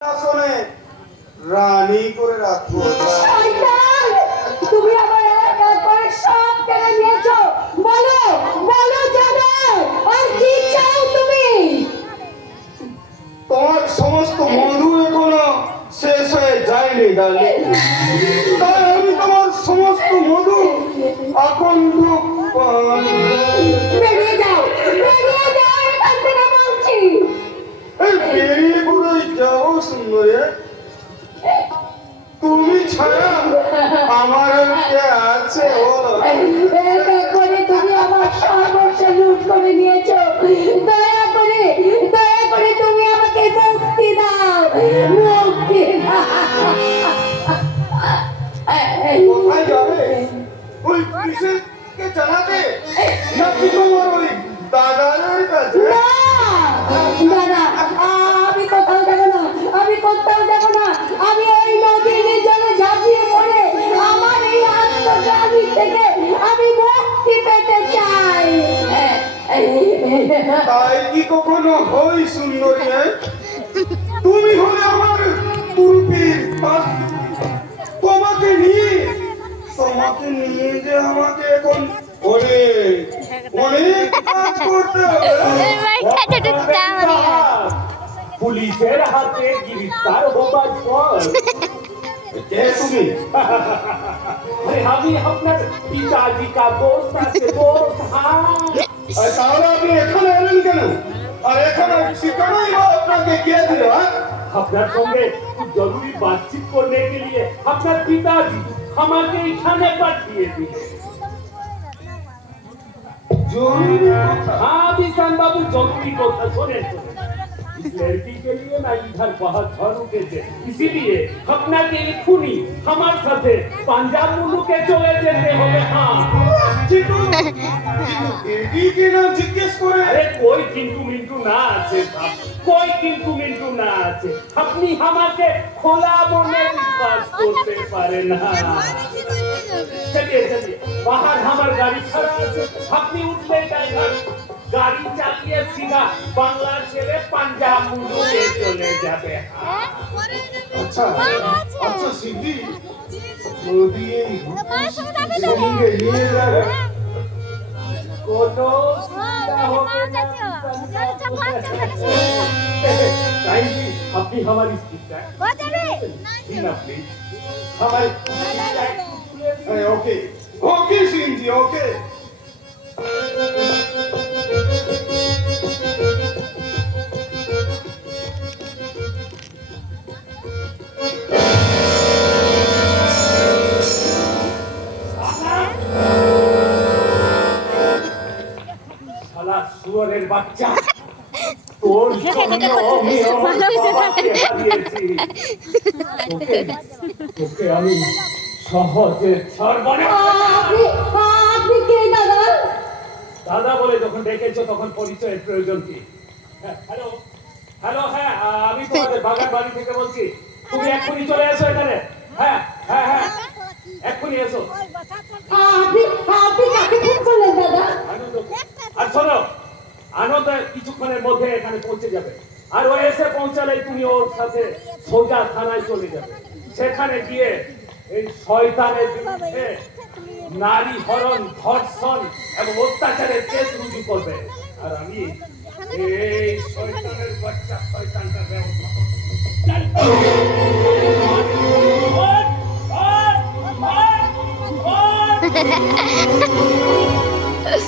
আসনে রানী করে রাখব তুমি আমার এলাকার পরে সব কেড়ে নিয়েছো। বলো বলো জানো আর কি চাও তুমি? তোমার সমস্ত মধু এখনও শেষ হয়ে যায়নি ডার্লিং। যাও তুমি ছাড়া আমার আছে বলো? তাই কি কখনো হই সুন্দরী হ্যাঁ? তুমি হলে আমার তুলপির তোমাকে নিয়ে তোমাকে নিয়ে যে আমাকে এখন অনেক অনেক কাজ করতে হবে পুলিশের হাতে গ্রেফতার হবার পর কে তুমি अरे আমি আপনার পিতাজি का दोस्त আছে दोस्त हाँ আর তাহলে আপনি এখানে এলেন কেন আর এখানে ঠিকানাই বা আপনাকে কে দিল হ্যাঁ? আপনার সঙ্গে कुछ जरूरी बातचीत करने के लिए আপনার পিতাজি আমাকে এখানে পাঠিয়ে দিলেন জরুরি কথা हाँ विशान बाबू जरूरी কথা শোনেন শোনেন। इस लड़की के लिए मैं इधर बहुत झड़ उठे थे इसीलिए अपना के खुनी हमारे साथे पंजाब मुलुके चले যেতে হবে হ্যাঁ কই চিন্টু মিন্টু না আছে আপনি আমাকে খোলা মনে বিশ্বাস করতে পারেন না। চলিয়ে চলিয়ে। বাহার আমার গাড়ি ছাড়া আপনি উঠলে গাড়ি চালিয়ে সিধা বাংলা ছেড়ে পাঞ্জাব মুলুকে চলে যাবে আচ্ছা আচ্ছা সিদ্ধি যদি এই সঙ্গে নিয়ে যাবে কোনো চিন্তা হবে না ताई जी अपनी हमारी स्पीड ना प्लीज हमारी হ্যাঁ ওকে ওকে সিন্ধি ওকে শুয়োরের বাচ্চা। তোর জন্য আমি আমার বাবাকে হারিয়েছি। তোকে তোকে আমি সহজে ছাড়ব না। আপনি আপনি কে দাদা? দাদা বলে যখন ডেকেছো তখন পরিচয়ের প্রয়োজন কি? হ্যাঁ, হ্যালো হ্যালো হ্যাঁ আমি তোমাদের বাগান বাড়ি থেকে বলছি। তুমি এক্ষুনি চলে এসো এখানে। হ্যাঁ হ্যাঁ হ্যাঁ। এক্ষুনি এসো আপনি আপনি কাকে ফোন করলেন দাদা আনন্দ আর শোনো আনন্দ কিছুক্ষণের মধ্যে এখানে পৌঁছে যাবে। আর ও এসে পৌঁছালে তুমি ওর সাথে সোজা থানায় চলে যাবে। সেখানে গিয়ে এই শয়তানের বিরুদ্ধে নারী হরণ, ধর্ষণ এবং অত্যাচারের কেস রুজু করবে। আর আমি এই শয়তানের বাচ্চা শয়তানটা ব্যবস্থা করব।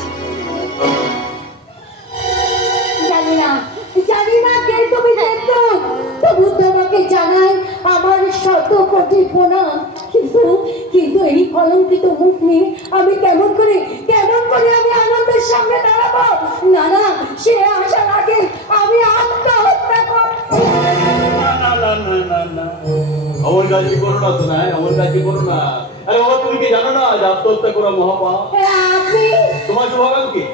কলঙ্কিত মুখ নিয়ে আমি কেমন করে কেমন করে আমি আনন্দের সামনে দাঁড়াবো? না না সে আসার আগে আমি আত্মহত্যা করব। অমর কাজই করো না তো করো না? আরে বাবা তুমি কি জানো না যে আত্মহত্যা করা মহাপাপ? আপনি? তোমার স্বভাব কি?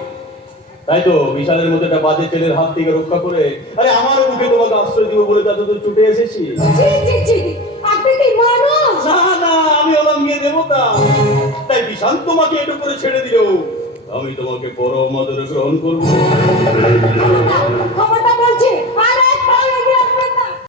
তাই তো বিশালের মতো একটা বাজে ছেলের হাত থেকে রক্ষা করে। আরে আমার মুখে তোমাকে আশ্রয় দিব বলে তাতে তো ছুটে এসেছি। আমি হলাম গিয়ে দেবতা তাই বিশাল তোমাকে এটু করে ছেড়ে দিল। আমি তোমাকে পরম আদরে গ্রহণ করব।